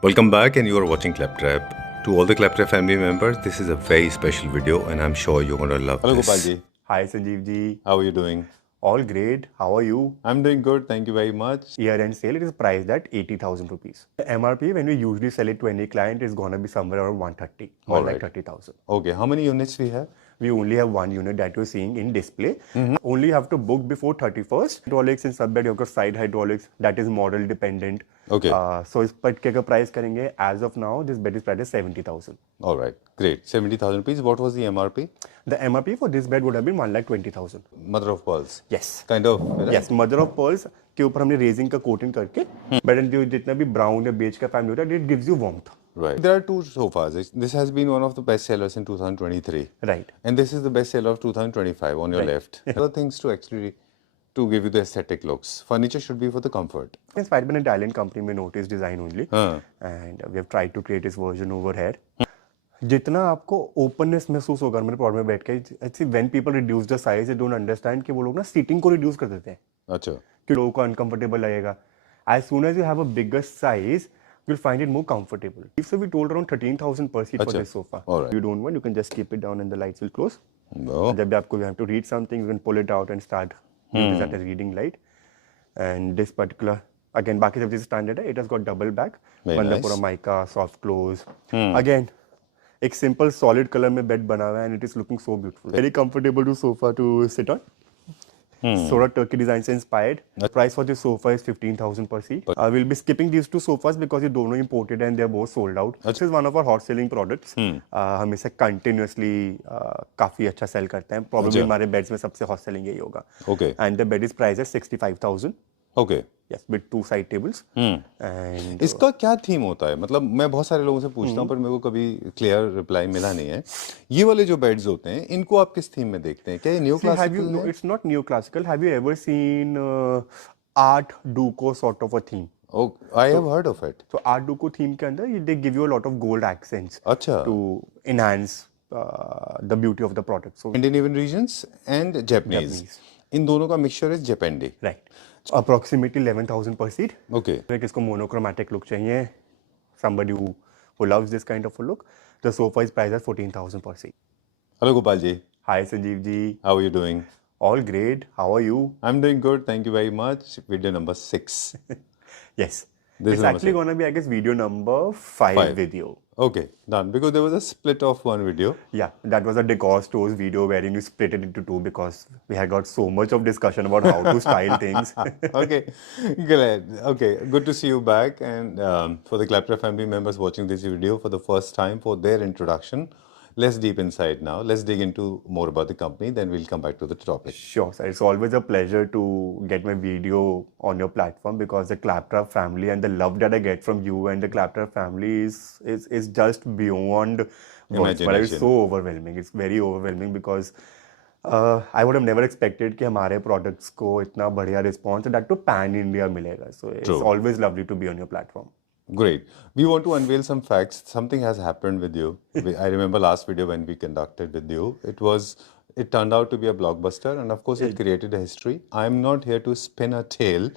Welcome back, and you are watching Claptrap. To all the Claptrap family members, this is a very special video, and I'm sure you're gonna love Hello, this. Gopal ji. Hi Sanjeev ji. How are you doing? All great. How are you? I'm doing good. Thank you very much. Year-end sale, it is priced at 80,000 rupees. The MRP, when we usually sell it to any client, is gonna be somewhere around 130 or All like right. 30,000. Okay, how many units we have? We only have one unit that you're seeing in display. Only have to book before 31st. Hydraulics in sub-bed, you've got side hydraulics. That is model dependent. Okay. So इस बed के अगर price करेंगे, as of now, this bed is priced at 70,000. All right, great. 70,000 rupees. What was the MRP? The MRP for this bed would have been 1,20,000. Mother of pearls. Yes. Kind of. Right? Yes, mother of pearls के ऊपर हमने raising का coating करके bed जो जितना भी brown या beige का फैमिली होता है it gives you warmth. Right. There are two sofas. This has been one of the best sellers in 2023. Right. And this is the best seller of 2025 on your left. Other things to actually to give you the aesthetic looks. Furniture should be for the comfort. Inspired by an Italian company में notice design only. And we have tried to create this version over here. जितना आपको openness महसूस होगा मेरे product में बैठ के अच्छी when people reduce the size they don't understand कि वो लोग ना सीटिंग को रिड्यूस कर देते हैं. अच्छा. कि लोगों को अनकंफर्टेबल लगेगा. As soon as you have a bigger size, you'll find it more comfortable. So we told around 13,000 per seat for this sofa. All right. You don't want, you can just keep it down and the lights will close. No. जब भी आपको you have to read something, you can pull it out and start using that as reading light. And this particular, again, बाकी सब चीज़ standard है. It has got double back. Very बंदा nice. पूरा mica, soft close. Again, एक simple solid color में bed बना हुआ है and it is looking so beautiful. Very comfortable to sofa to sit on. Sort of Turkey design से inspired. The price for this sofa is 15,000 per seat. We'll be skipping these two sofas because ये दोनों imported and they're both sold out. This is one of our hot selling products. हम इसे continuously काफी अच्छा sell करते हैं. Probably हमारे beds में सबसे hot selling यही होगा. Okay. And the bed is priced at 65,000. Okay. Yes, with two side tables. And इसका क्या थीम होता है? मतलब मैं बहुत सारे लोगों से पूछता हूँ पर मेरे को कभी क्लियर रिप्लाई मिला नहीं है. ये वाले जो बेड्स होते हैं इनको आप किस थीम में देखते हैं? क्या ये new have you? Classical No, है? it's not neoclassical. Have you ever seen Art Deco sort of a theme? Oh, I have heard of it. So Art Deco theme के अंदर they give you a lot of gold accents अच्छा. to enhance the beauty of the product. So Indian even regions and Japanese. इन दोनों का mixture है जेपेंडी. right, approximately 11,000 per seat. Okay. अगर किसको monochromatic look चाहिए, somebody who loves this kind of a look, the sofa is priced at 14,000 per seat. Hello Gopal ji. Hi Sanjeev ji, How are you doing? all great. How are you? I'm doing good. Thank you very much. Video number 6. Yes. This It's is actually gonna be, I guess, video number 5 video. Okay, done. Because there was a split of one video. Yeah, that was a decor stores video wherein you split it into two because we had got so much of discussion about how to style things. Okay, glad. Okay, good to see you back. And for the Claptrap family members watching this video for the first time for their introduction, let's deep inside now. Let's dig into more about the company. Then we'll come back to the topic. Sure, sir. It's always a pleasure to get my video on your platform because the Claptrap family and the love that I get from you and the Claptrap family is just beyond words. But it's Imagination. so overwhelming. It's very overwhelming because I would have never expected कि हमारे products को इतना बढ़िया response that to pan India मिलेगा. So it's True. always lovely to be on your platform. Great. We want to unveil some facts. Something has happened with you. I remember last video when we conducted with you. It turned out to be a blockbuster, and of course, it created a history. I'm not here to spin a tale.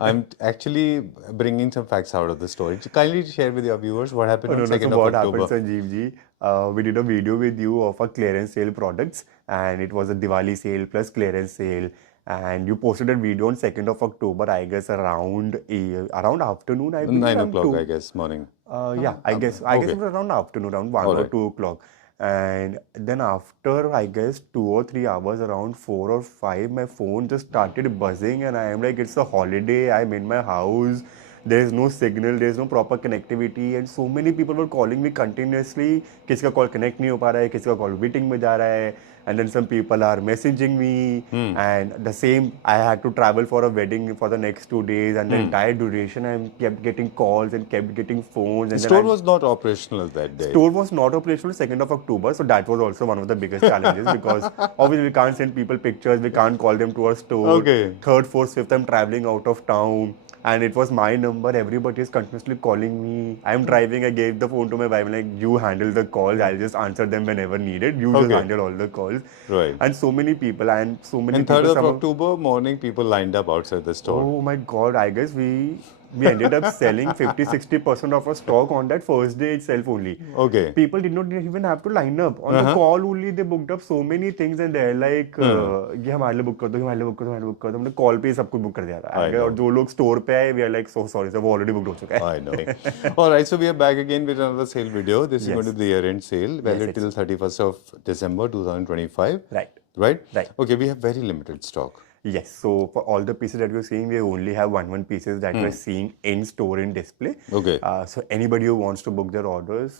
I'm actually bringing some facts out of the story. So kindly share with your viewers what happened on No, 2nd so of what October. happened, Sanjeev ji? We did a video with you of a clearance sale products, and it was a Diwali sale plus clearance sale. And you posted a video on 2nd of October, I guess around afternoon. I believe, 9 around o'clock, 2. I guess, morning. Yeah, I guess it was around afternoon, around 1 or Alright. 2 o'clock. And then after, I guess, 2 or 3 hours, around 4 or 5, my phone just started buzzing and I am like, it's a holiday, I'm in my house, there's no signal, there's no proper connectivity and so many people were calling me continuously. किसी का call connect नहीं हो पा रहा है, किसी का call waiting में जा रहा है. And then some people are messaging me and the same, I had to travel for a wedding for the next 2 days and the entire duration I kept getting calls and kept getting phones. And The then store was not operational that day. Store was not operational 2nd of October, so that was also one of the biggest challenges because obviously we can't send people pictures, we can't call them to our store. Okay. Third, fourth, fifth, I'm traveling out of town. And it was my number. Everybody is continuously calling me. I'm driving. I gave the phone to my wife. I'm like, you handle the calls. I'll just answer them whenever needed. You just Okay. handle all the calls. Right. And so many people. And so many And people. 3rd of some October morning, people lined up outside the store. Oh my God! I guess we we ended up selling 50-60% of our stock on that first day itself only. Okay. People did not even have to line up. On the call only, they booked up so many things and they're like, ये हमारे लिए book कर दो, हमारे लिए book कर दो, हमारे लिए book कर दो. हमने call पे ही सब कुछ book कर दिया था. और जो लोग store पे आए, we are like, so sorry, sir, वो already booked हो चुका है. I know. All right, so we are back again with another sale video. This is going to be the year-end sale, valid till 31st of December 2025. Right. Right? Right. Okay, we have very limited stock. Yes, so for all the pieces that you're seeing, we only have one pieces that we're seeing in store in display. Okay. So anybody who wants to book their orders,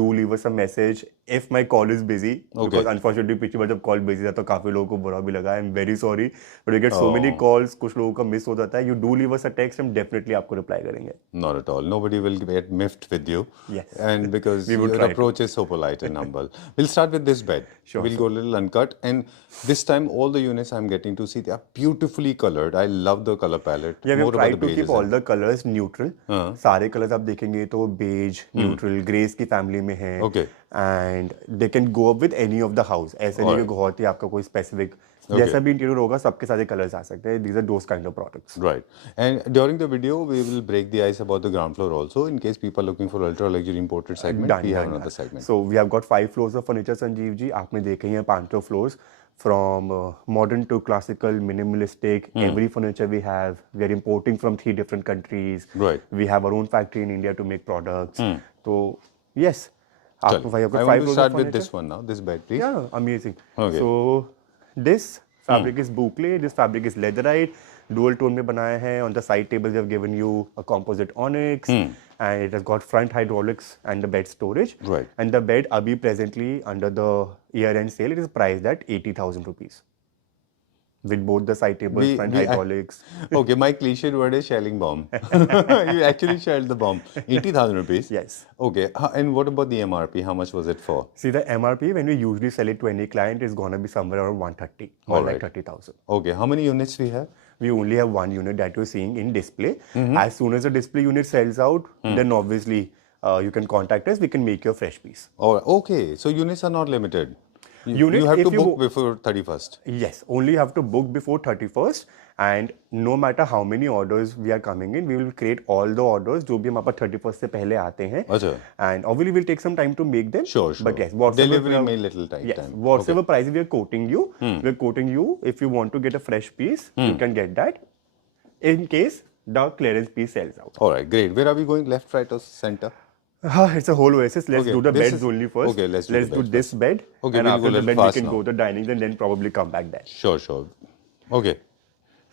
do leave us a message. If my call is busy, because unfortunately पिछली बार जब call busy था तो काफी लोगों को बुरा भी लगा. I'm very sorry, but we get so many calls, कुछ लोगों का miss हो जाता है. You do leave us a text, हम definitely आपको reply करेंगे. Not at all. Nobody will get miffed with you. Yes. And because We would your try to. approach is so polite and humble. We'll start with this bed. Sure. We'll go a little uncut. And this time, all the units I'm getting to see, they are beautifully colored. I love the color palette. Yeah, we More have about tried the to keep beiges all the colors neutral. सारे colors आप देखेंगे तो beige, neutral, grays की family में हैं. Okay. And they can go up with any of the house. ऐसे नहीं कि बहुत ही आपका कोई specific जैसा भी इंटीरियर होगा सबके सारे कलर्स आ सकते हैं. These are those kind of products. Right. And during the video, we will break the ice about the ground floor also. In case people are looking for ultra luxury imported segment, we have another segment. So we have got 5 floors of furniture, Sanjeev ji. आपने देखे हैं 5 floors. From modern to classical, minimalistic, every furniture we have. We are importing from 3 different countries. Right. We have our own factory in India to make products. So yes. Chalo. I want to start with this one now. This bed, please. Yeah, amazing. Okay. So this fabric is boucle. This fabric is leatherite. Dual tone में बनाया है. On the side tables, they have given you a composite onyx, and it has got front hydraulics and the bed storage. Right. And the bed, abhi presently under the year-end sale, it is priced at 80,000 rupees. With both the side tables, front hydraulics. Okay, my cliched word is shelling bomb. You actually shelled the bomb. 80,000 rupees. Yes. Okay, and what about the MRP? How much was it for? See, the MRP, when we usually sell it to any client, is going to be somewhere around 130 or like 30,000. Okay, how many units we have? We only have one unit that you're seeing in display. As soon as the display unit sells out, then obviously you can contact us. We can make you a fresh piece. Oh, okay, so units are not limited. Unit, you have if to you- book before 31st. Yes, only you have to book before 31st. And no matter how many orders we are coming in, we will create all the orders जो भी हमारे पास 31st से पहले आते हैं. अच्छा. And obviously we'll take some time to make them. Sure, sure. But yes, whatever Delivery we are- may little time. Yes, whatever price we are quoting you, we're quoting you. If you want to get a fresh piece, you can get that. In case the clearance piece sells out. All right, great. Where are we going? Left, right, or center? It's a whole oasis. Let's Okay, do the this beds is- only first. okay, let's do the beds this bed. Okay, and we'll after go the little bed, we fast can now. go to dinings and then probably come back there. Sure, sure. Okay.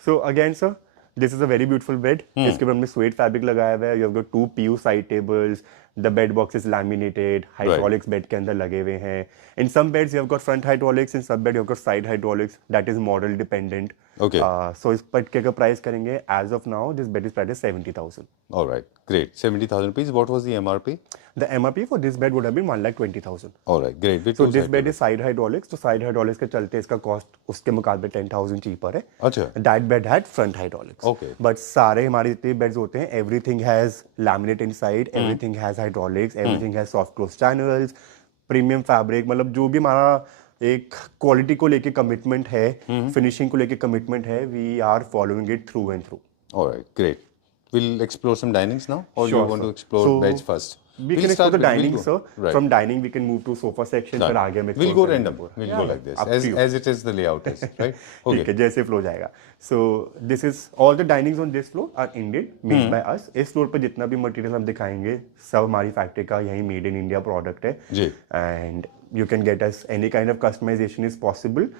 So again, sir, this is a very beautiful bed. इसके ऊपर हमने suede fabric लगाया हुआ है. You have got 2 PU side tables. The bed box is laminated. Hydraulics bed के अंदर लगे हुए हैं. In some beds, you have got front hydraulics. In some bed, you have got side hydraulics. That is model dependent. Okay. So इस bed के price करेंगे. As of now, this bed is priced at 70,000. All right, great. 70,000 rupees. What was the MRP? The MRP for this bed would have been 1,20,000. All right, great. With So two this side bed is side hydraulics. तो side hydraulics के चलते इसका cost उसके मुकाबले 10,000 cheaper है. अच्छा. That bed had front hydraulics. Okay. But सारे हमारे जितने beds होते हैं, everything has laminate inside, everything has hydraulics, everything has soft close channels, premium fabric. मतलब जो भी हमारा एक क्वालिटी को लेके कमिटमेंट है, फिनिशिंग को लेके कमिटमेंट है, we are following it through and through. All right, great. We'll explore some dinings now, or Sure, you want sir. to explore So, beds first? We can explore the dining, sir. Right. From dining, we can move to sofa section. Done. फिर आगे हम We'll explore go करेंगे random. पूरा. We'll Yeah, go like this, up to you. as it is the layout is, right? ठीक है, Okay. जैसे flow जाएगा. So this is all the dinings on this floor are Indian, made by us. इस floor पे जितना भी material हम दिखाएंगे, सब हमारी फैक्ट्री का यही मेड इन इंडिया प्रोडक्ट है. जी. And you can get us any kind of customization is possible.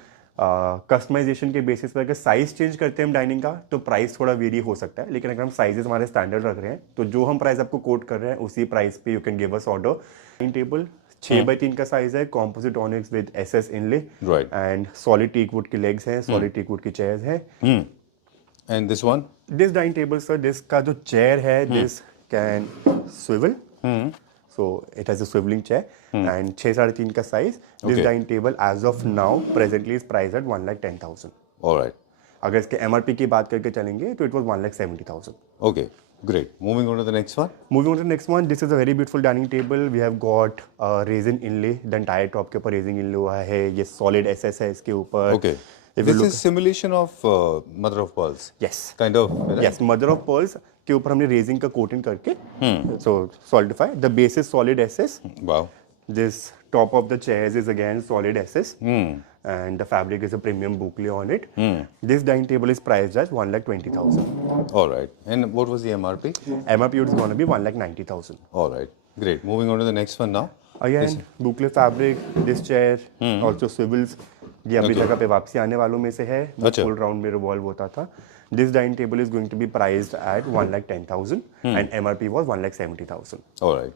Customisation के बेसिस पर अगर साइज चेंज करते हैं हम डाइनिंग का तो प्राइस थोड़ा वेरी हो सकता है, लेकिन अगर हम साइजेस हमारे स्टैंडर्ड रख रहे हैं तो जो हम प्राइस आपको कोट कर रहे हैं उसी प्राइस पे you can give us order. Dining table 6x3 का साइज है, composite onyx with SS inlay Right. And solid teak wood की लेग्स हैं, सॉलिड टीक वुड की चेयर्स हैं. And this one? This dining table sir, this का जो chair है, this can swivel. So it has a swiveling chair and 6.5 का size. This Okay. dining table as of now presently is priced at 1,10,000. All right. अगर इसके MRP की बात करके चलेंगे तो it was 1,70,000. Okay, great. Moving on to the next one. Moving on to the next one, this is a very beautiful dining table. We have got resin inlay. The entire top के ऊपर resin inlay हुआ है. ये solid SS है इसके ऊपर. Okay. If you This look, is simulation of mother of pearls. yes. Kind of. Right? Yes, mother of pearls. के ऊपर हमने रेजिंग का कोटिंग करके so solidify the base is solid एसएस Wow. this top of the chairs is again solid SS and the fabric is a premium boucle on it. This dining table is priced at 1,20,000. All right. And what was the MRP? MRP is going to be 1,90,000. All right. Great. Moving on to the next one now. Again boucle fabric, this chair also swivels. ये अपनी जगह पे वापसी आने वालों में से है, अच्छा। फुल राउंड में रिवॉल्व होता था. This dining table is going to be priced at 1,10,000 and MRP was 1,70,000. All right.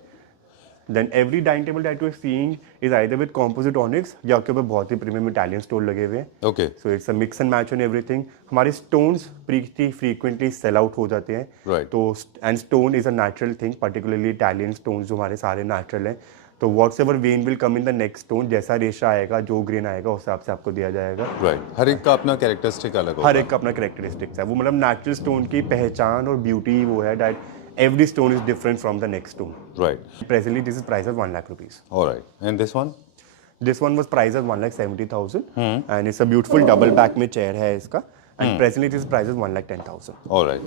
Then every dining table that you are seeing is either with composite onyx या आपके ऊपर बहुत ही प्रीमियम इटालियन स्टोन लगे हुए हैं. Okay. So it's a mix and match on everything. हमारे stones pretty frequently sell out हो जाते हैं. Right. तो and stone is a natural thing, particularly Italian stones जो हमारे सारे natural हैं. तो whatsoever vein will come in the next stone, जैसा रेशा आएगा, जो ग्रेन आएगा, उस हिसाब से आपको दिया जाएगा. Right. हर एक का अपना कैरेक्टरिस्टिक अलग होगा. हर एक का अपना कैरेक्टरिस्टिक्स है. वो मतलब नेचुरल स्टोन की पहचान और ब्यूटी वो है that every stone is different from the next stone. Right. Presently, this is priced at 1 lakh rupees. All right. And this one? This one was priced at 1,70,000 and it's a beautiful double back में chair है इसका and presently this is priced at 1,10,000. All right.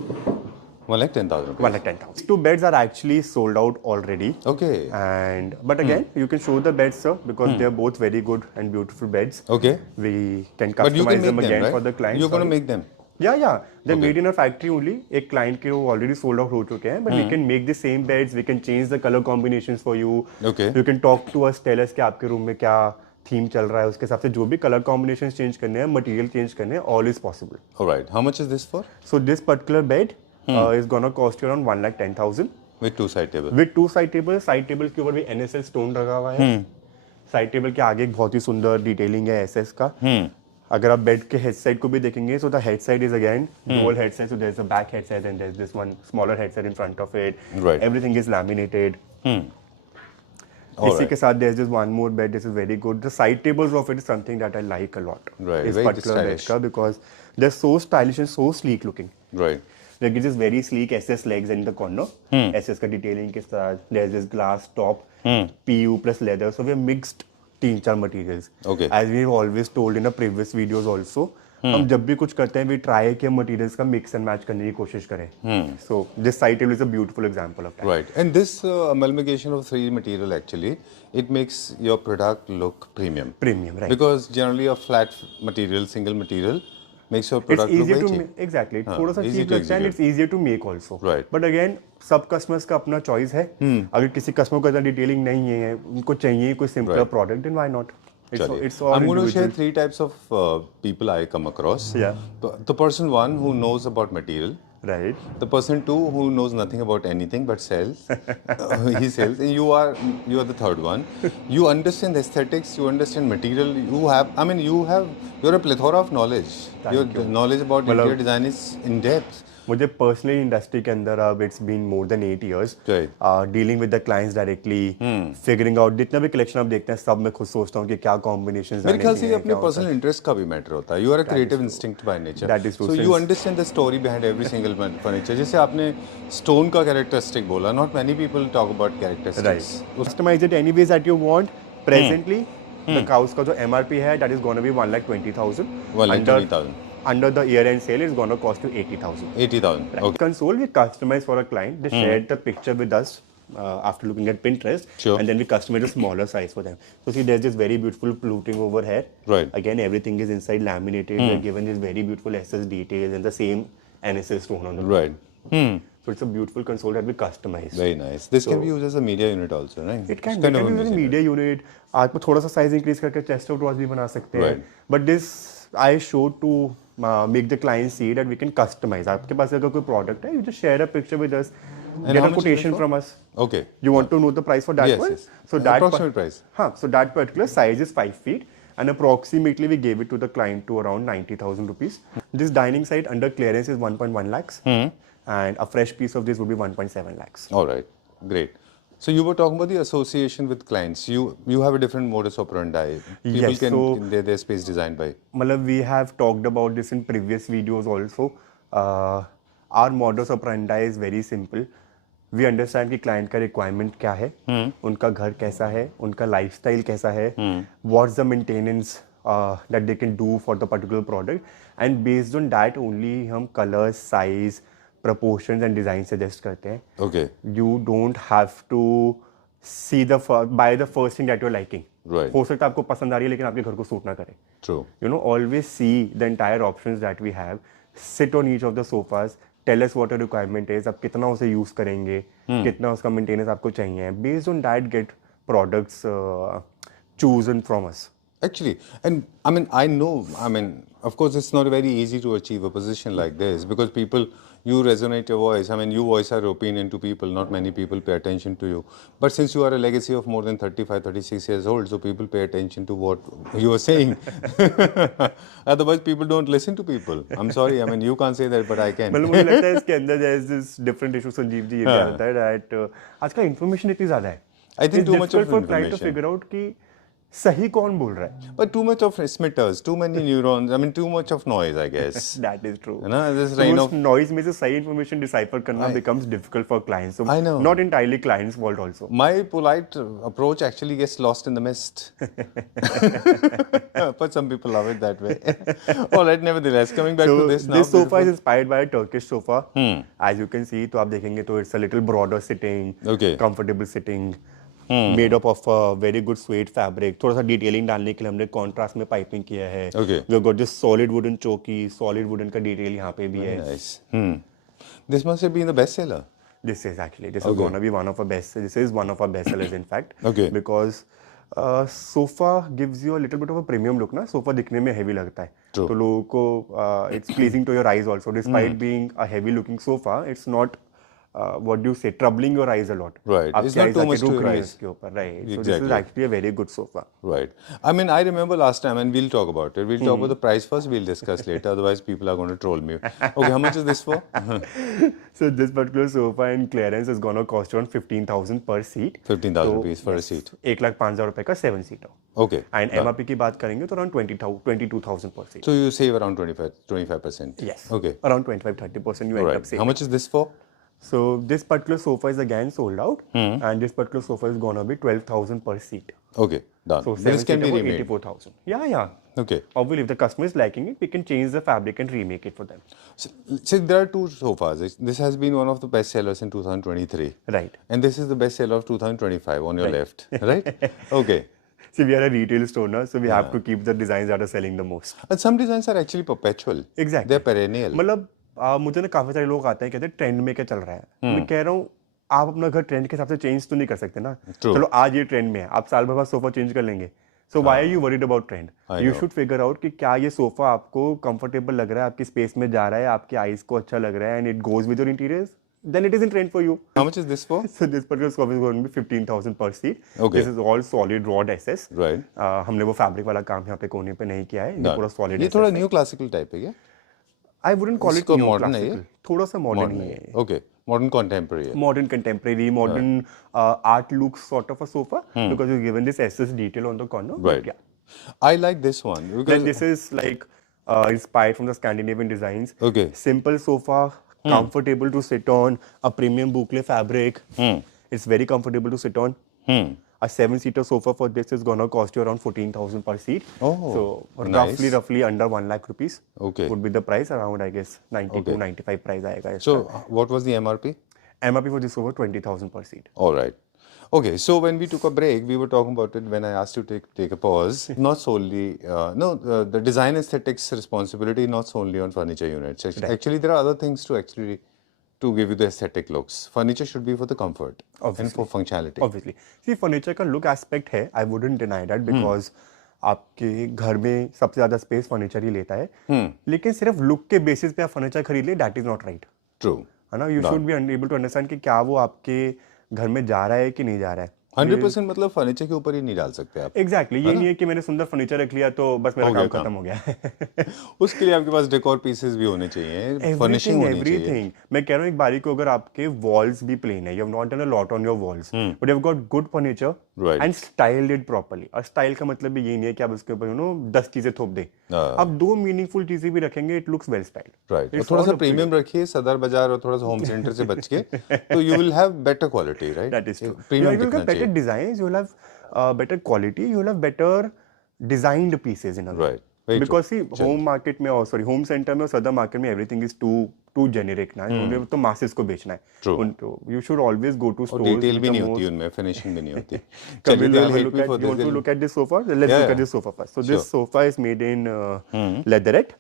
1,10,000 rupees. 1,10,000. Two beds are actually sold out already. Okay. And but again, you can show the beds, sir, because they are both very good and beautiful beds. Okay. We can But you customize can them make again them, right? for the client. You're going to sorry. make them. Yeah. They're made in a factory only. एक client के वो already sold out हो चुके हैं, but we can make the same beds. We can change the color combinations for you. Okay. You can talk to us, tell us कि आपके room में क्या थीम चल रहा है, उसके हिसाब से जो भी कलर कॉम्बिनेशन चेंज करने हैं, मटेरियल चेंज करने हैं, all is possible. All right. How much is this for? So this particular bed is gonna cost you around 1,10,000 With two side tables. with two side tables. Side tables के ऊपर भी NSL stone लगा हुआ है. Side table के आगे एक बहुत ही सुंदर डिटेलिंग है SS का. अगर आप बेड के हेड साइड को भी देखेंगे, so the head side is again dual head side. So there's a back head side and there's this one smaller head side in front of it. Right. Everything is laminated. All इसी right. के साथ there's just one more bed. This is very good. The side tables of it is something that I like a lot. Right, This very particular bed stylish. का because they're so stylish and so sleek looking. Right. Like it is very sleek SS legs in the corner. SS का detailing के साथ there's this glass top, PU plus leather. So we have mixed 3-4 materials. Okay. As we've always told in the previous videos also, हम जब भी कुछ करते हैं we try कि materials का mix and match करने की कोशिश करें. So this side table is a beautiful example of that. Right. And this amalgamation of three material actually, it makes your product look premium. Premium, right? Because generally a flat material, single material, makes your It's product look easier very to cheap. make, exactly. हाँ, थोड़ा सा easy cheap to लगता है and it's execute. easier to make also. Right. But again, सब customers का अपना choice है. अगर किसी customer को इतना detailing नहीं है, उनको चाहिए कोई simpler Right. product, then why not? It's all, चलिए. it's all I'm going to share individual. 3 types of people I come across. Yeah. The person one who knows about material. Right. The person two who knows nothing about anything but sells. He sells. And you are the third one. You understand the aesthetics. You understand material. You're a plethora of knowledge. Your knowledge about interior design is in depth. मुझे personally industry के अंदर अब it's been more than 8 years dealing with the clients directly figuring out जितना भी collection आप देखते हैं सब मैं खुद सोचता हूँ कि क्या कॉम्बिनेशंस मेरे ख्याल से ये अपने पर्सनल इंटरेस्ट का भी मैटर होता है. You are a creative instinct by nature, so you understand the story behind every single furniture. जैसे आपने स्टोन का कैरेक्टरिस्टिक बोला, not many people talk about characteristics. Customise it anyways that you want. Presently the couch का जो MRP है that is gonna be 1,20,000. 1,20,000. Under the year-end sale, it's going to cost you 80,000. 80,000. Right. Okay. Console we customize for a client. They shared the picture with us after looking at Pinterest, Sure. and then we customize a smaller size for them. So see, there's this very beautiful fluting over here. Right. Again, everything is inside laminated. We're given these very beautiful SS details and the same NSS stone on the Right. So it's a beautiful console that we customize. Very nice. This can be used as a media unit also, right? It can It's kind be of used as a media unit. आप थोड़ा सा size increase करके chest out walls भी बना सकते हैं. Right. But this I showed to make the client see that we can customize. आपके पास अगर कोई product है, you just share a picture with us, And get how a much is quotation it for? from us. Okay. You want to know the price for that Yes, one? yes. So that Approximate price. So that particular size is 5 feet. And approximately we gave it to the client to around 90,000 rupees. This dining site under clearance is 1.1 lakhs. And a fresh piece of this would be 1.7 lakhs. All right. Great. So you were talking about the association with clients. You have a different modus operandi. People Yes, can so- their space designed by. Malab, we have talked about this in previous videos also. Our modus operandi is very simple. We understand कि client का requirement क्या है, उनका घर कैसा है, उनका lifestyle कैसा है, what's the maintenance that they can do for the particular product, and based on that only हम color, size, proportions and design suggest करते हैं. Okay. You don't have to see buy the first thing that you're liking. Right. हो सकता है आपको पसंद आ रही है लेकिन आपके घर को सूट ना करे. True. You know, always see the entire options that we have. Sit on each of the sofas. Tell us what your requirement is. आप कितना उसे use करेंगे, कितना उसका maintenance आपको चाहिए. Based on that, get products chosen from us. Actually, and I mean, I know, I mean, of course, it's not very easy to achieve a position like this because people, you resonate your voice. I mean, you voice your opinion to people. Not many people pay attention to you. But since you are a legacy of more than 35, 36 years old, so people pay attention to what you are saying. Otherwise, people don't listen to people. I'm sorry. I mean, you can't say that, but I can. मतलब मुझे लगता है इसके अंदर there is this different issue. Sanjeev ji ये भी आता है that आजकल information इतनी ज़्यादा है. I think It's too much of difficult for trying to information. figure out कि सही कौन बोल रहा है. But too much of emitters, too many neurons. I mean, too much of noise, I guess. That is true. You know, this So reign उस of noise में से सही information decipher करना becomes difficult for clients. So I know. not entirely clients' fault also. my polite approach actually gets lost in the mist. But some people love it that way. All right, nevertheless, coming back to this now. This sofa is beautiful- inspired by a Turkish sofa. As you can see, तो आप देखेंगे तो it's a little broader sitting, Okay. comfortable sitting, made up of a very good suede fabric. थोड़ा सा detailing डालने के लिए हमने contrast में piping किया है. Okay. We've got this solid wooden chokey, solid wooden का detail यहाँ पे भी है. Nice. This must have been the bestseller. This is gonna be one of our best. This is one of our best sellers in fact. Okay. Because sofa gives you a little bit of a premium look ना. Sofa दिखने में heavy लगता है. True. तो लोगों को it's pleasing to your eyes also. Despite being a heavy looking sofa, it's not what do you say, troubling your eyes a lot. Right. आपकी It's not eyes too आके much to रुक your रही है eyes. इसके ऊपर. Right. So this is Exactly. actually a very good sofa. Right. I mean, I remember last time, and we'll talk about it. We'll talk about the price first, we'll discuss later. Otherwise, people are going to troll me. Okay, how much is this for? So this particular sofa in clearance is gonna cost around 15,000 per seat. 15,000 rupees for a seat. 1,05,000 रुपए का 7 seater. Okay. And MRP की बात करेंगे तो around 22,000 per seat. So you save around 25%. Yes. Okay. Around 25-30% you end up Right. saving. How much is this for? So this particular sofa is again sold out, and this particular sofa is gonna be 12,000 per seat. Okay, done. So This can be remade. 84,000. Yeah. Okay. Obviously, if the customer is liking it, we can change the fabric and remake it for them. So there are two sofas. This has been one of the best sellers in 2023. Right. And this is the best seller of 2025 on your left. Right? Okay. See, we are a retail store now, so we have to keep the designs that are selling the most. And some designs are actually perpetual. Exactly. They're perennial. मतलब मुझे ना काफी सारे लोग आते हैं कहते हैं ट्रेंड में क्या चल रहा है. मैं कह रहा हूँ आप अपना घर ट्रेंड के हिसाब से चेंज तो नहीं कर सकते ना. True. चलो आज ये ट्रेंड में है, आप साल भर बाद सोफा चेंज कर लेंगे. So why are you worried about trend? You should figure out कि क्या ये सोफा आपको कंफर्टेबल लग रहा है, आपकी स्पेस में जा रहा है, आपकी आईज को अच्छा लग रहा है, and it goes with your interiors. Then it is in trend for you. How much is this for? So this particular sofa is going to be 15,000 per seat. Okay. This is all solid rod SS. Right. हमने वो fabric वाला काम यहाँ पे कोने पे नहीं किया है. ये पूरा solid ये थोड़ा न्यू क्लासिकल टाइप है क्या? I wouldn't call it इसको neo modern है ये? classical. थोड़ा सा modern ही है. Okay. Modern contemporary है. Modern contemporary, modern art look sort of a sofa because you've given this SS detail on the corner. But Right. yeah. I like this one Then because this is like inspired from the Scandinavian designs. Okay. Simple sofa, comfortable to sit on, a premium boucle fabric. It's very comfortable to sit on. A 7-seater sofa for this is gonna cost you around 14,000 per seat. Oh, so nice. roughly under 1 lakh rupees. Okay. Would be the price around, I guess 92-95 price आएगा इसका. So what was the MRP? MRP for this sofa 20,000 per seat. All right. Okay, so when we took a break, we were talking about it when I asked you to take a pause. Not solely, the design aesthetics responsibility not solely on furniture units. Actually, there are other things to give you the aesthetic looks. Furniture should be for the comfort and for functionality. Obviously. See, furniture का look aspect है. I wouldn't deny that because आपके घर में सबसे ज़्यादा space furniture ही लेता है. लेकिन सिर्फ लुक के बेसिस पे आप फर्नीचर खरीद ले, that is not right. True. है ना? You should be able to understand कि क्या वो आपके घर में जा रहा है कि नहीं जा रहा है. 100% मतलब फर्नीचर के ऊपर ही नहीं डाल सकते आप. एग्जैक्टली ये नहीं है कि मैंने सुंदर फर्नीचर रख लिया तो बस मेरा काम खत्म हो गया. उसके लिए आपके पास डेकोर पीसेस भी होने चाहिए, फर्निशिंग होनी चाहिए. एवरीथिंग. मैं कह रहा हूँ एक बारी को अगर आपके वॉल्स भी प्लेन है, you have not done a lot on your walls but you have got good furniture and styled it properly. और स्टाइल का मतलब भी ये नहीं है कि आप उसके ऊपर 10 चीजें थोप दें. आप 2 मीनिंगफुल चीजें भी रखेंगे, it looks well styled. Right. और थोड़ा सा प्रीमियम रखिए, सदर बाजार और थोड़ा सा होम सेंटर से बच के, तो you will have better quality, right? That is true. Premium You will दिखना have better चाहिए. designs, you will have better quality, you will have better designed pieces in a way. Right. Very Because see, home market में और home center में और सदर market में everything is too too generic ना, उन्हें तो मासेस को बेचना है. True. You should always go to और stores. डिटेल भी with the नहीं होती most- उनमें, फिनिशिंग भी नहीं होती. Come, चलिए, we'll they'll have a hate look me at. for You this. want to They'll- look at this sofa? Let's Yeah, look at yeah. this sofa first. So Sure. this sofa is made in leatherette,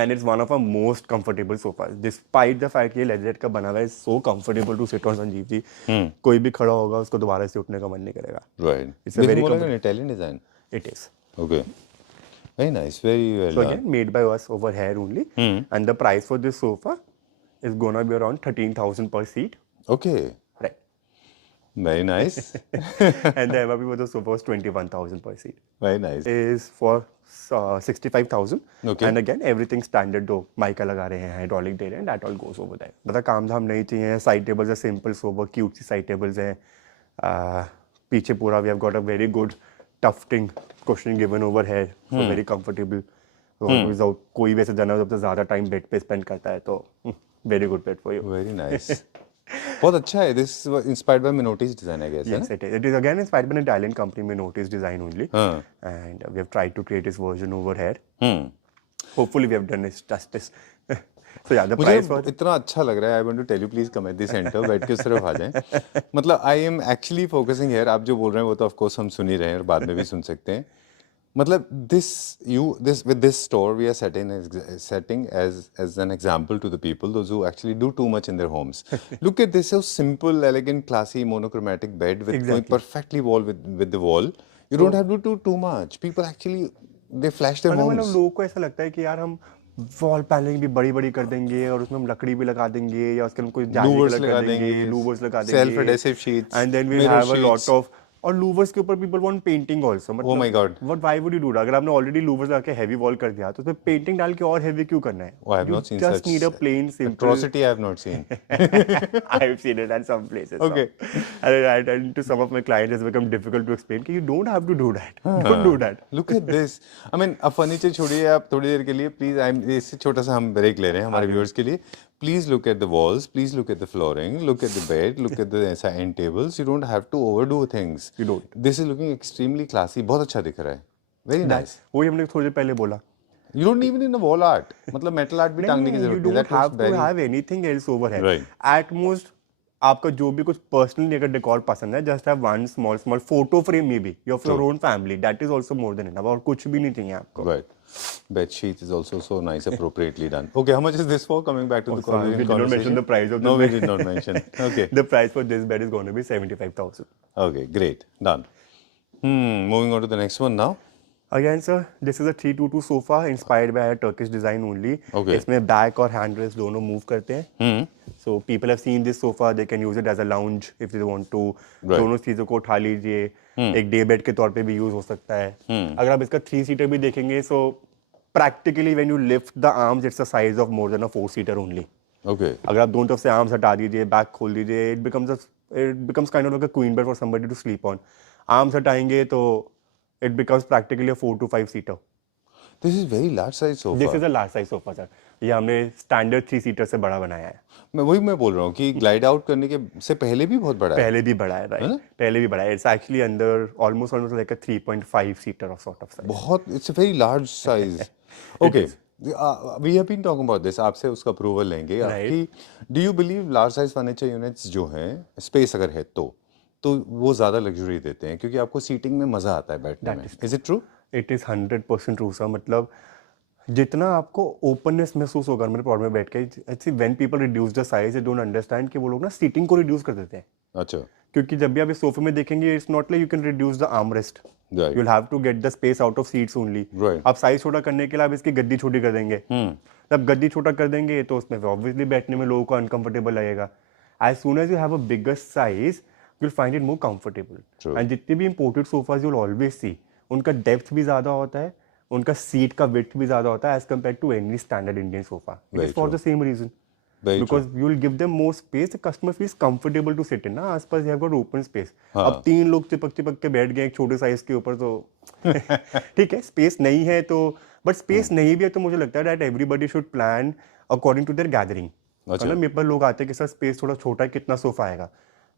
and it's one of our most comfortable sofas. Despite the fact कि ये leatherette का बना हुआ है, so comfortable to sit on, Sanjeev ji. कोई भी खड़ा होगा उसको दोबारा से उठने का मन नहीं करेगा. Right. It's a This very is more like an Italian design. It is. Okay. Very nice. Very well So done. again, made by us over here only, and the price for this sofa is gonna be around 13,000 per seat. Okay. Right. Very nice. And the MRP for the sofa was 21,000 per seat. Very nice. Is for 65,000. Okay. And again, everything standard दो mica लगा रहे हैं, hydraulic दे रहे हैं, that all goes over there. मतलब काम धाम नहीं चाहिए. Side tables are simple, sober, cute C side tables हैं. पीछे पूरा we have got a very good tufting cushion given over here, so very comfortable. So without कोई भी ऐसे जाना हो तो ज़्यादा टाइम बेड पे स्पेंड करता है तो very good bed for you. Very nice. बहुत अच्छा है. This is inspired by Minoti's design, I guess. है Yes, it is. It is again inspired by an Italian company, Minoti's design only. हाँ. And we have tried to create this version over here. ना? Hopefully we have done it justice. So yeah, the मुझे price for इतना अच्छा लग रहा है. I want to tell you, please come at the centre, बैठ के उस तरफ आ जाएं. मतलब I am actually focusing here. आप जो बोल रहे हैं वो तो ऑफ कोर्स हम सुन ही रहे हैं और बाद में भी सुन सकते हैं. मतलब this with this store we are setting as an example to the people, those who actually do too much in their homes. Look at this, so simple, elegant, classy, monochromatic bed with going perfectly wall with the wall. You don't have to do too much. People actually they flash their मतलब homes. लोगों को ऐसा लगता है कि यार हम wall panelling भी बड़ी बड़ी कर देंगे और उसमें हम लकड़ी भी लगा देंगे या उसके हम कोई जाली Louvers कलर लगा कर देंगे, देंगे, लूवर्स लगा देंगे, self-adhesive sheets, and then we mirror have a lot sheets. Of. और लूवर्स के ऊपर पीपल वांट पेंटिंग आल्सो. मतलब Oh my God. What why would you do that? अगर आपने ऑलरेडी लूवर्स लगा के हैवी वॉल कर दिया तो उसमें पेंटिंग डाल के और हैवी क्यों करना है? Oh, I have not seen just such need a plain simple. atrocity. I have not seen. I have seen it at some places. Okay. And to some of my clients, it's become difficult to explain कि you don't have to do that. Don't do that. Look at this. I mean, अब furniture छोड़िए आप थोड़ी देर के लिए please. इससे छोटा सा हम ब्रेक ले रहे हैं हमारे व्यूअर्स के लिए. Please look at the walls. Please look at the flooring. Look at the bed. Look at the end tables. You don't have to overdo things. You don't. This is looking extremely classy. बहुत अच्छा दिख रहा है. Very nice. वही हमने थोड़ी देर पहले बोला. You don't even need a wall art. मतलब metal art भी टांगने की you जरूरत नहीं. don't That looks have to very. have anything else over here. Right. At most आपका जो भी कुछ पर्सनली अगर डेकोर पसंद है, just have one small photo frame may be your own family, that is also more than enough. और कुछ भी नहीं चाहिए आपको. Right. Bed sheet is also so nice, appropriately done. Okay, how much is this for? Coming back to the sorry, we did not mention the price of the No, we bed. did not mention. Okay. The price for this bed is going to be 75,000. Okay, great. Done. Moving on to the next one now. Again, sir, this is a 322 sofa inspired by a Turkish design only. Okay. इसमें back और hand rest दोनों move करते हैं. So people have seen this sofa. They can use it as a lounge if they want to. Right. दोनों चीजों को उठा लीजिए. एक डे बेड के तौर पे भी यूज हो सकता है. अगर आप इसका 3-seater भी देखेंगे, so practically when you lift the arms, it's the size of more than a 4-seater only. Okay. अगर आप दोनों तरफ से आर्म्स हटा दीजिए, बैक खोल दीजिए, it becomes kind of like a queen bed for somebody to sleep on. Arms हटाएंगे तो it becomes practically a 4 to 5-seater. This is very large size sofa. This is a large size sofa, sir. ये हमने standard 3-seater से बड़ा बनाया है. मैं बोल रहा हूँ कि ग्लाइड आउट करने के से पहले भी बहुत बड़ा है. पहले भी बड़ा है, राइट? पहले भी बड़ा है. It's actually under almost like a 3.5-seater of sort of size. बहुत, it's a very large size. Okay. We have been talking about this. आपसे उसका अप्रूवल लेंगे. आपकी do you believe large size furniture units जो हैं, space अगर है तो वो ज़्यादा लग्जरी देते हैं क्योंकि आपको सीटिंग में मज़ा आता है बैठने में. Is it true? It is 100% true sir. मतलब जितना आपको ओपननेस महसूस होगा मेरे प्लॉट में बैठ के, actually when people reduce the size they don't understand कि वो लोग ना सीटिंग को रिड्यूस कर देते हैं. अच्छा. क्योंकि जब भी आप इस सोफे में देखेंगे, it's not like you can reduce the arm rest. Right. You'll have to get the space out of seats only. Right. आप साइज छोटा करने के लिए आप इसकी गद्दी छोटी कर देंगे. जब गद्दी छोटा कर देंगे तो उसमें ऑब्वियसली बैठने में लोगों को अनकंफर्टेबल लगेगा. As soon as you have a bigger size, you'll find it more comfortable. True. And जितने भी imported sofas you'll always see, उनका डेप्थ भी ज़्यादा होता है, उनका सीट का विड्थ भी ज़्यादा होता है as compared to any standard Indian sofa. It Very is for true. the same reason. Very Because you'll give them more space, the customer feels comfortable to sit in. ना आसपास you have got open space. अब 3 लोग चिपक के बैठ गए एक छोटे साइज के ऊपर तो ठीक है, स्पेस नहीं है तो, बट स्पेस नहीं भी है तो मुझे लगता है that everybody should plan according to their gathering. अच्छा. मतलब मेरे पास लोग आते हैं कि सर स्पेस थोड़ा छोटा है, कितना सोफा आएगा.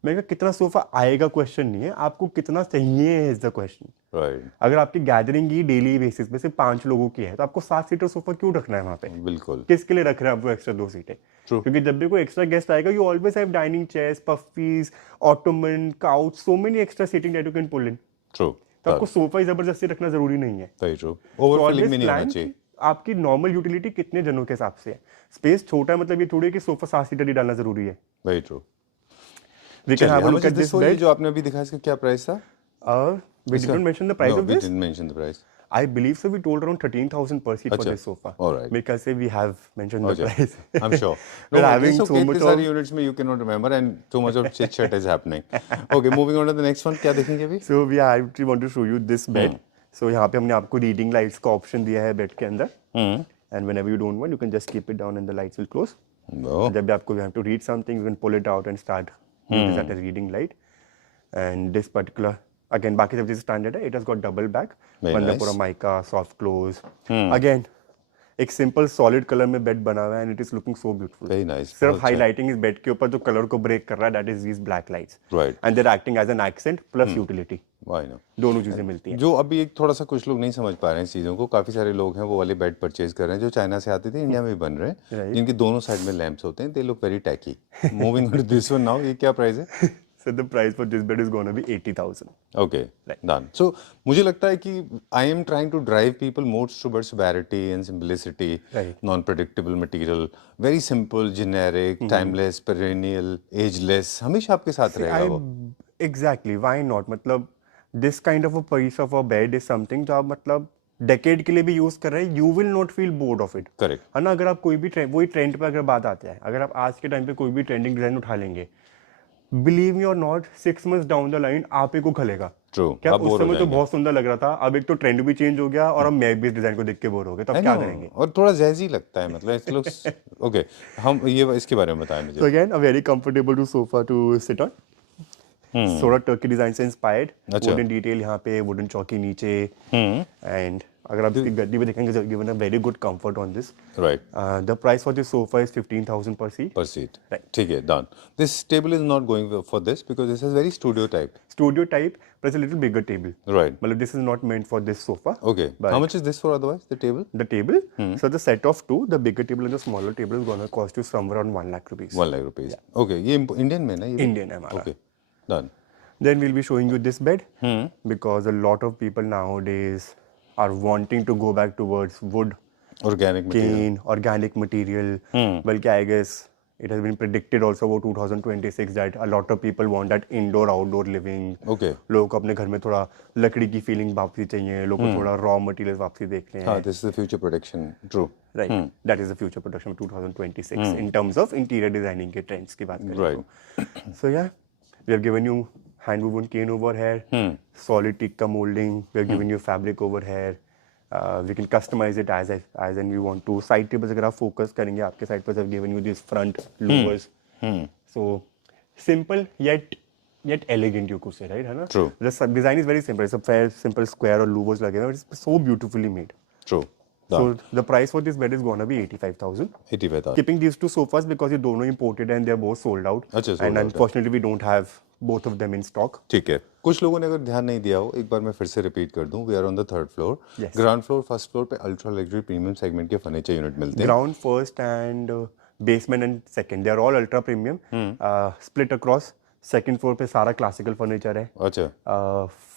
मैं कहा कितना सोफा आएगा क्वेश्चन नहीं है, आपको कितना चाहिए इज द क्वेश्चन। राइट, अगर आपकी गैदरिंग ही डेली बेसिस पे सिर्फ 5 लोगों की है तो आपको 7 सीटर सोफा क्यों रखना है वहाँ पे? बिल्कुल किसके लिए रख रहे हैं आप वो एक्स्ट्रा 2 सीटें? True. क्योंकि जब भी कोई एक्स्ट्रा गेस्ट आएगा you always have dining chairs, puffies, ottoman, couch, so many extra seating that you can pull in. True, तो आपको सोफा ही जबरदस्ती रखना जरूरी नहीं है। Very true, So overfilling always में नहीं होना plan चाहिए। कि आपकी नॉर्मल यूटिलिटी कितने जनों के हिसाब से है। स्पेस छोटा है मतलब ये थोड़ी है कि सोफा 7 सीटर ही डालना जरूरी है। Very true. We can have a how look much is at this this for? ये bed. जो आपने अभी दिखाया इसका क्या प्राइस था? We didn't mention the price no, of this. we didn't mention the price. I believe so. We told around 13,000 per seat for Acha. this sofa. All right. Because we have mentioned the Okay. price. I'm sure. We're No, having it's so okay. much इतने सारे of. units में you cannot remember and so much of chit chat is happening. Okay, moving on to the next one. क्या देखेंगे अभी? So we actually want to show you this bed. So यहाँ पे हमने आपको रीडिंग लाइट्स का option दिया है बेड के अंदर. And whenever you don't want, you can just keep it down and the lights will close. No. जब भी आपको you have to read something, you can pull it out and start using that as reading light. And this particular, again, बाकी सब चीज़ standard है. It has got double back. Very मतलब nice. पूरा mica, soft close. Again, एक simple solid colour में bed बना हुआ है and it is looking so beautiful. Very nice. सिर्फ बहुत हाईलाइटिंग इस बेड के ऊपर जो कलर को ब्रेक कर रहा है, that is these black lights. Right. And they're acting as an accent plus utility. Why no? दोनों चीजें मिलती हैं. जो अभी एक थोड़ा सा कुछ लोग नहीं समझ पा रहे हैं इस चीज़ों को, काफ़ी सारे लोग हैं वो वाले बेड परचेज कर रहे हैं जो चाइना से आते थे, इंडिया में भी बन रहे हैं, Right. जिनकी दोनों साइड में लैंप्स होते हैं, they look very tacky. Moving to this one now, ये क्या प्राइस है? So the price for this bed is going to be 80,000. Okay, done. So मुझे लगता है कि I am trying to drive people most towards variety and simplicity, Right. Non predictable material, very simple, generic, timeless, perennial, ageless, हमेशा आपके साथ रहेगा वो। Exactly. Why not? मतलब this kind of a piece of a bed is something जो आप मतलब decade के लिए भी यूज कर रहे हैं, you will not feel bored of it. Correct, है ना? अगर आप कोई भी वही ट्रेंड पे अगर बात आते हैं, अगर आप आज के टाइम पे कोई भी ट्रेंडिंग डिजाइन उठा लेंगे, बिलीव मी और not 6 months down the line आप ही को खलेगा। ट्रू, क्या आप उस बोर हो समय तो जाएंगे। बहुत सुंदर लग रहा था, अब एक तो ट्रेंड भी चेंज हो गया और अब मैं भी इस डिजाइन को देख के बोर हो गए, तो अब I क्या know, करेंगे? और थोड़ा जैजी लगता है, मतलब इट लुक्स ओके। हम ये इसके बारे में बताएं So मुझे। again, a very comfortable to sofa to sit on. थोड़ा टर्की डिजाइन से इंस्पायर्ड, अच्छा। वुडन डिटेल यहाँ पे, वुडन चौकी नीचे, एंड अगर आप इसकी गद्दी भी देखेंगे so given a very good comfort on this. Right, The price for this sofa is 15,000 per seat. per seat, Right. ठीक है, done. This table is not going for this because this is very studio type. Studio type, but it's a little bigger table. Right, मतलब this is not meant for this sofa. okay. But- How much is this for otherwise, the table? The table, so the set of two, the bigger table and the smaller table is gonna cost you somewhere around 1 lakh rupees. 1 lakh rupees. Okay, ये Indian में ना ये? Indian है हमारा. Okay, done. Then we'll be showing you this bed because a lot of people nowadays are wanting to go back towards wood, Organic material. cane, organic material. Well, I guess it has been predicted also about 2026 that a lot of people want that indoor-outdoor living. Okay. लोगों को अपने घर में थोड़ा लकड़ी की feeling वापसी चाहिए, लोगों को थोड़ा रॉ मटेरियल वापसी देखने हाँ, हैं. this is the future prediction. True. Right. That is the future production of 2026 in terms of interior designing के trends की बात करें Right. तो. So yeah, we have given you hand woven cane over here, solid tikka molding. We have given you fabric over here. We can customize it as and we want to. Side tables अगर आप focus करेंगे, आपके side पर have given you this front louvers. So simple yet elegant you could say, right? है ना? True. The design is very simple. It's a fair simple square और louvers लगे हुए हैं. It's so beautifully made. True. So Done. the price for this bed is gonna be 85,000. 85,000. Keeping these two sofas because ये दोनों imported and they are both sold out. अच्छा, sold and out है। unfortunately we don't have both of them in stock. ठीक है, कुछ लोगों ने अगर ध्यान नहीं दिया हो, एक बार मैं फिर से रिपीट कर दूं, we are on the 3rd floor. Yes. Ground floor, first floor पे अल्ट्रा लग्जरी प्रीमियम सेगमेंट के फर्नीचर यूनिट मिलते हैं। Ground first and basement and second. They are all ultra premium. Split across. Second floor पे सारा classical furniture है. अच्छा,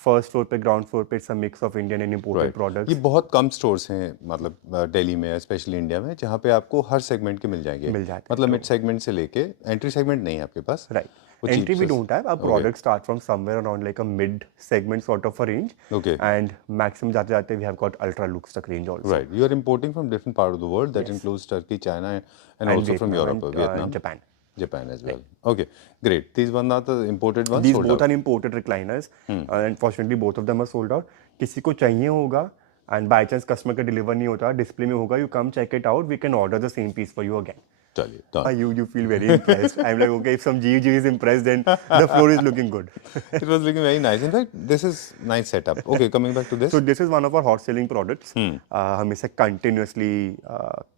First floor पे ground floor पे it's a mix of Indian and imported right. products. ये बहुत कम स्टोर्स हैं, मतलब दिल्ली में, स्पेशली इंडिया में, जहाँ पे आपको हर सेगमेंट के मिल जाएंगे। मिल जाते हैं, मतलब मिड सेगमेंट से लेके एंट्री सेगमेंट नहीं है आपके पास। Right. वो Entry we cheapest- don't have. Our products start from somewhere around like a mid segment sort of a range. Okay. And maximum जाते जाते we have got ultra lux तक range also. Right. You are importing from different part of the world. That includes Turkey, China, and also from Vietnam Europe, and, Vietnam, Japan. Japan as well. Okay, great. These one are the imported ones. These sold both out. are imported recliners. Unfortunately, both of them are sold out. किसी को चाहिए होगा and by chance customer का deliver नहीं होता, display में होगा, you come check it out. We can order the same piece for you again. चलिए, done. You feel very impressed. I'm like, okay, if some GG is impressed, then the floor is looking good. It was looking very nice. In fact, this is nice setup. Okay, coming back to this. So this is one of our hot selling products. हम इसे continuously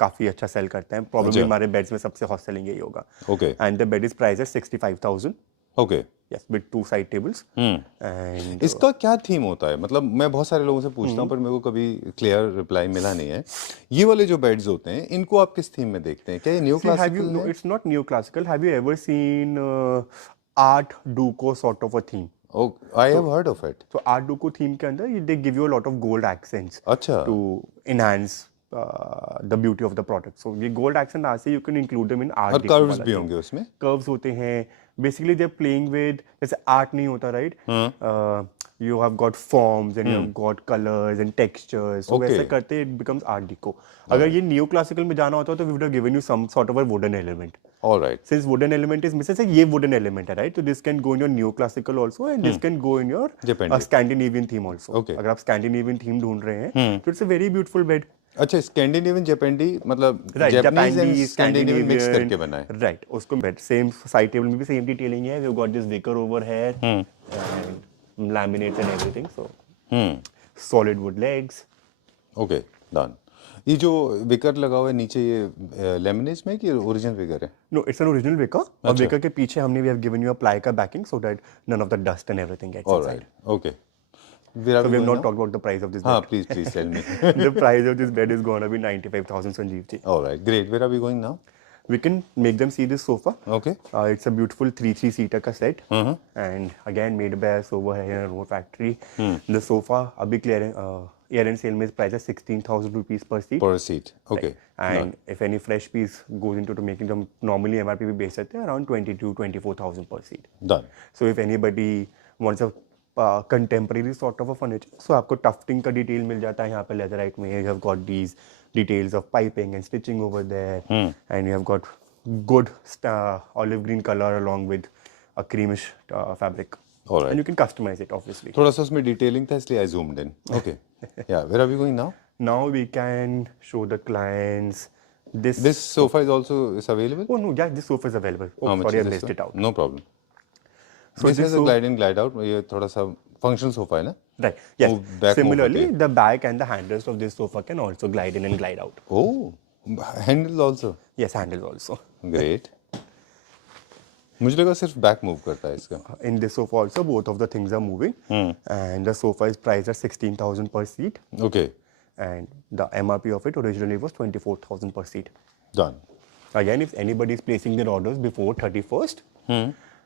काफी अच्छा sell करते हैं. Probably अच्छा। हमारे beds में सबसे hot selling यही होगा. Okay. And the bed is priced at 65,000. Okay yes, with 2 side tables. And इसका क्या थीम होता है? मतलब मैं बहुत सारे लोगों से पूछता हूँ पर मेरे को कभी क्लियर रिप्लाई मिला नहीं है। ये वाले जो बेड्स होते हैं इनको आप किस थीम में देखते हैं? क्या ये new see, have you classical no, है? it's not neoclassical. Have you ever seen Art Deco sort of a theme? Oh, I have heard of it. So Art Deco theme के अंदर they give you a lot of gold accents अच्छा to enhance the beauty of the product. So ये gold accent आसे you can include them in Art और Deco curves वाला भी theme. होंगे उसमें? Curves होते हैं. Basically they're playing with जैसे art नहीं होता right? You have got forms and you have got colors and textures. So Okay. वैसे करते it becomes Art Deco. अगर ये neoclassical में जाना होता तो we would have given you some sort of a wooden element. All right. Since wooden element is missing, say ये wooden element है right? So this can go in your neoclassical also and this can go in your Japan. Scandinavian theme also. Okay. अगर आप Scandinavian theme ढूंढ रहे हैं तो it's a very beautiful bed. अच्छा Scandinavian जापानी मतलब Right, Japanese and Japanese, Scandinavian mix करके बना है। Right, उसको bed same side table में भी same detailing है. We've got this wicker over here and laminates and everything. So solid wood legs. Okay done. ये जो विकर लगा हुआ है नीचे ये लेमिनेज में कि ओरिजिनल विकर है? No, it's an original wicker. और wicker के पीछे हमने we have given you a ply का backing so that none of the dust and everything gets All inside. right. Okay. Where are So we we have going not now? talked about the price of this हाँ bed. please tell me. The price of this bed is going to be 95,000 Sanjeev ji. All right, great. Where are we going now? We can make them see this sofa. Okay. It's a beautiful 3 seater का set. And again made by us over here in a Roar factory. The sofa अभी clearance sale में price is 16,000 rupees per seat. For a seat. Okay. And if any fresh piece goes into to making them normally MRP भी बेच सकते हैं around 22,000-24,000 per seat. Done. So if anybody wants a contemporary sort of a furniture, so आपको tufting का detail मिल जाता है यहाँ पे leatherite में. You have got these details of piping and stitching over there, and you have got good olive green color along with a creamish fabric. All right. And you can customize it obviously. थोड़ा सा उसमें detailing था इसलिए I zoomed in. Okay. Yeah. Where are we going now? Now we can show the clients this. This sofa is also available. Oh no, yeah, this sofa is available. Oh, How much sorry, I is this missed one? it out. No problem. So this this is a glide in glide out. ये थोड़ा सा functional sofa है ना? Right. Yes. Move back, Similarly, move the back and the handles of this sofa can also glide in and glide out. Oh, handle also. Yes, handles also. Great. मुझे लगा सिर्फ back move करता है इसका। In this sofa also, both of the things are moving. And the sofa is priced at 16,000 per seat. Okay. And the MRP of it originally was 24,000 per seat. Done. Again, if anybody is placing their orders before 31st,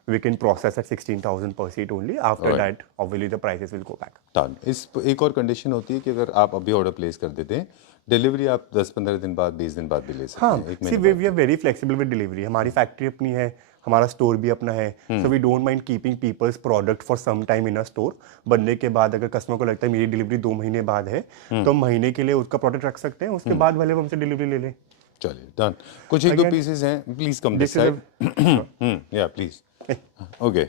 we can process at 16,000 per seat only. After Alright. that, obviously the prices will go back. Done. इस एक और condition होती है कि अगर आप अभी order place कर देते हैं डिलीवरी आप 10-15 दिन बाद 20 दिन बाद भी ले सकते हाँ, हैं। एक see, महीने we are very flexible with delivery. हमारी फैक्ट्री अपनी है, हमारा स्टोर भी अपना है. So we don't mind keeping people's product for some time in a store. बनने के बाद अगर कस्टमर को लगता है मेरी डिलीवरी 2 महीने बाद है, तो हम महीने के लिए उसका प्रोडक्ट रख सकते हैं. उसके बाद वाले हमसे डिलीवरी ले लें. चलिए डन। कुछ एक दो Again, पीसेस हैं please come this this is side. या please. Okay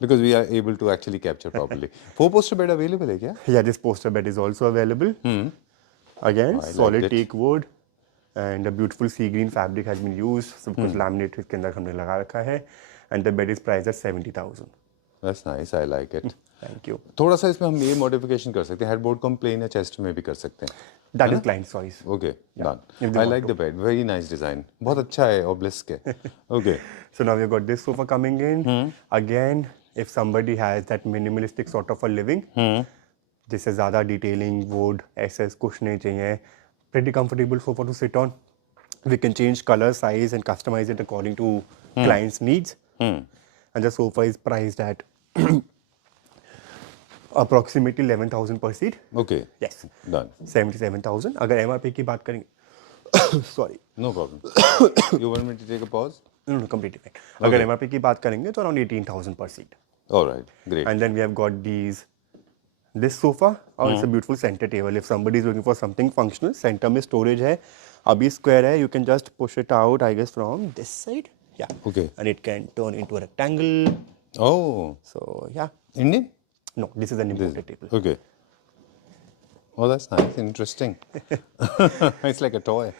because we are able to actually capture properly. 4 poster bed available है क्या? Yeah, this poster bed is also available. Again, I solid liked it. teak wood and a beautiful sea green fabric has been used. सब कुछ laminate इसके अंदर हमने लगा रखा है. And the bed is priced at 70,000. That's nice, I like it. Thank you. थोड़ा सा इसमें हम ये मॉडिफिकेशन कर सकते हैं, हेडबोर्ड को हम प्लेन या चेस्ट में भी कर सकते हैं। That is client choice. Okay if done. they I want like the bed, very nice design, बहुत अच्छा है ऑब्लिस्क है। Okay So now we've got this sofa coming in. Again, if somebody has that minimalistic sort of a living, जिससे ज़्यादा detailing, wood, SS कुछ नहीं चाहिए, pretty comfortable sofa to sit on. We can change color, size and customize it according to client's needs. And the sofa is priced at approximately 11,000 per seat. Okay Yes. Done, 77,000. अगर MRP की बात करेंगे, sorry, no problem. You want me to take a pause? no, completely fine. अगर MRP की बात करेंगे तो around 18,000 per seat. Alright great. And then we have got this sofa. Oh, it's a beautiful center table. If somebody is looking for something functional, center में storage है. अभी square है, you can just push it out, I guess, from this side. Yeah. Okay. And it can turn into a rectangle. Oh So yeah. Indian? No, this is an imported table. Okay. Oh, that's nice. Interesting. It's like a toy.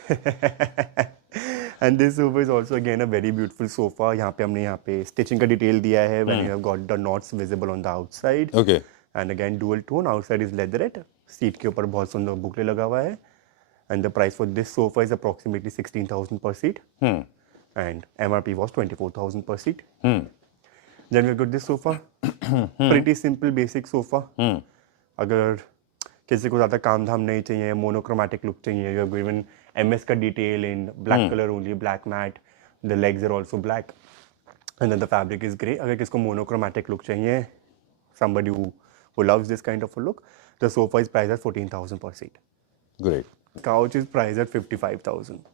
And this sofa is also again a very beautiful sofa. यहाँ पे हमने यहाँ पे stitching का detail दिया है. When you have got the knots visible on the outside. Okay. And again dual tone. Outside is leatherette. Seat के ऊपर बहुत सुंदर बुकले लगा हुआ है. And the price for this sofa is approximately 16,000 per seat. And MRP was 24,000 per seat. Then we've got this sofa. Pretty simple, basic sofa. अगर किसी को ज़्यादा काम धाम नहीं चाहिए, मोनोक्रोमैटिक लुक चाहिए, you have given MS का detail in black color only, black matte. The legs are also black, and then the fabric is grey. अगर किसको monochromatic look चाहिए, somebody who loves this kind of a look, the sofa is priced at 14,000 per seat. Great. Couch is priced at 55,000.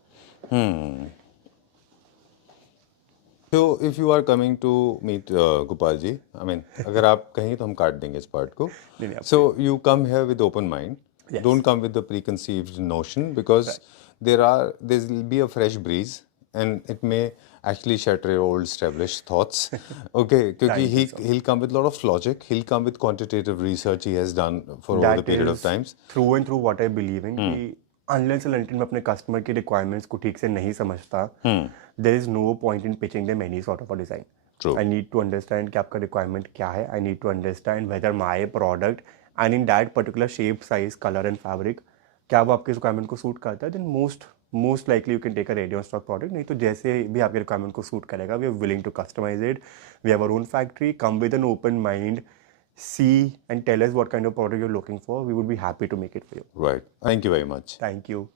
So if you are coming to meet Gopal ji, I mean, अगर आप कहें तो हम काट देंगे इस part को. नहीं, So you come here with open mind. Yes. Don't come with the preconceived notion because there will be a fresh breeze and it may actually shatter your old established thoughts. Okay, क्योंकि he'll come with a lot of logic. He'll come with quantitative research he has done for over the period of times. Through and through what I believe in कि unless and until मैं अपने customer की requirements को ठीक से नहीं समझता, there is no point in pitching them any sort of a design. True. I need to understand कि आपका requirement क्या है. I need to understand whether my product and in that particular shape, size, color and fabric क्या वो आपके requirement को suit करता है. Then most likely you can take a Radeon stock product. नहीं तो जैसे भी आपके requirement को suit करेगा, we are willing to customize it. We have our own factory. Come with an open mind. See and tell us what kind of product you're looking for. We would be happy to make it for you. Right. Thank you very much. Thank you.